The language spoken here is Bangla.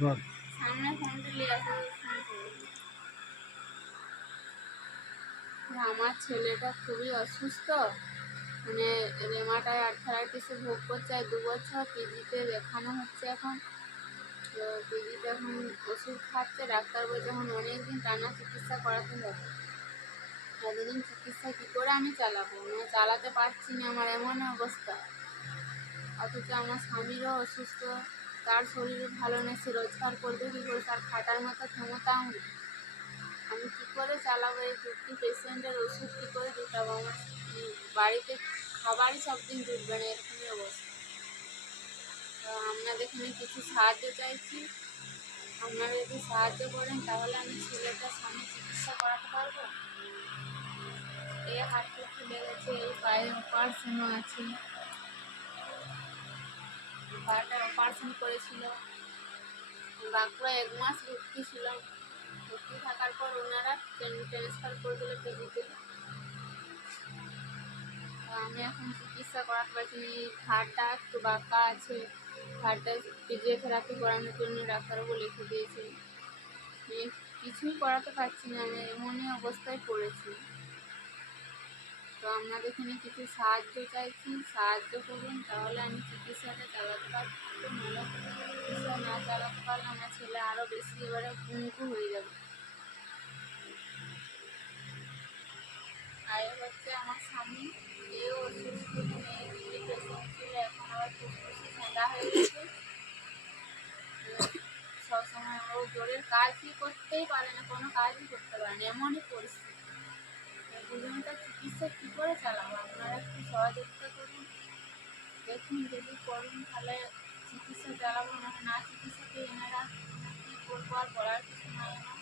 সামনে ফোনটা নিয়ে আসো। আমার ছেলেটা খুবই অসুস্থ, মানে রেমাটায় আর্থারাইটিসে ভোগ করছে। 2 বছর পিজিতে দেখানো হচ্ছে এখন। তো পিজিতে এখন ওষুধ খাচ্ছে। ডাক্তার বলছে এখন অনেকদিন টানা চিকিৎসা করাতে হবে। এতদিন চিকিৎসা কী করে আমি চালাবো? মানে চালাতে পারছি না, আমার এমন অবস্থা। অথচ আমার স্বামীরও অসুস্থ, তার শরীরও ভালো নেই, সে রোজগার করবে কী করে? তার খাটার মতো ক্ষমতাও নেই। আমি কী করে চালাবো? এই 50 পেশেন্টের ওষুধ কী করে জুটাবো? আমার বাড়িতে খাবারই সব দিন জুটবে না, এরকমই অবস্থা। তো আপনাদের এখানে কিছু সাহায্য চাইছি। আপনারা যদি সাহায্য করেন তাহলে আমি ছেলেটার সামনে চিকিৎসা করাতে পারবো। এই হাতটা ফুলে গেছে, এই পায়ে অপারেশনও আছে। পাটা অপারেশন করেছিল, বাঁকুড়া 1 মাস ভর্তি ছিলাম। ভর্তি থাকার পর ওনারা ট্রান্সফার করে দিল পিজিতে। আমি এখন চিকিৎসা করাতে পারছি না। এই ঘাড়টা একটু বাঁকা আছে, ঘাড়টা ফিজিওথেরাপি করানোর জন্য ডাক্তারবাবু লিখে দিয়েছে। কিছুই করাতে পারছি না, আমি এমনই অবস্থায় পড়েছি। তো আপনাদের এখানে কিছু সাহায্য চাইছি, সাহায্য করুন, তাহলে আমি চিকিৎসাটা চালাতে পারবো। নাহলে চিকিৎসা না চালাতে পারলে আমার ছেলে আরও বেশি এবারে পঙ্গু হয়ে যাবে। আর হচ্ছে আমার স্বামী, এও অসুস্থ, ডিপ্রেশন ছিল, এখন আবার ফুসফুসে ঠান্ডা হয়ে গেছে। সবসময় ও জোরের কাজই করতেই পারে না, কোনো কাজই করতে পারে না, এমনই পরিস্থিতি। দুজনটা চিকিৎসা কী করে চালাবো? আপনারা একটু সহযোগিতা করুন, দেখুন যদি করুন তাহলে চিকিৎসা চালাবো, না চিকিৎসাতে এনারা কী করবো আর বলার কিছু নাই আমার।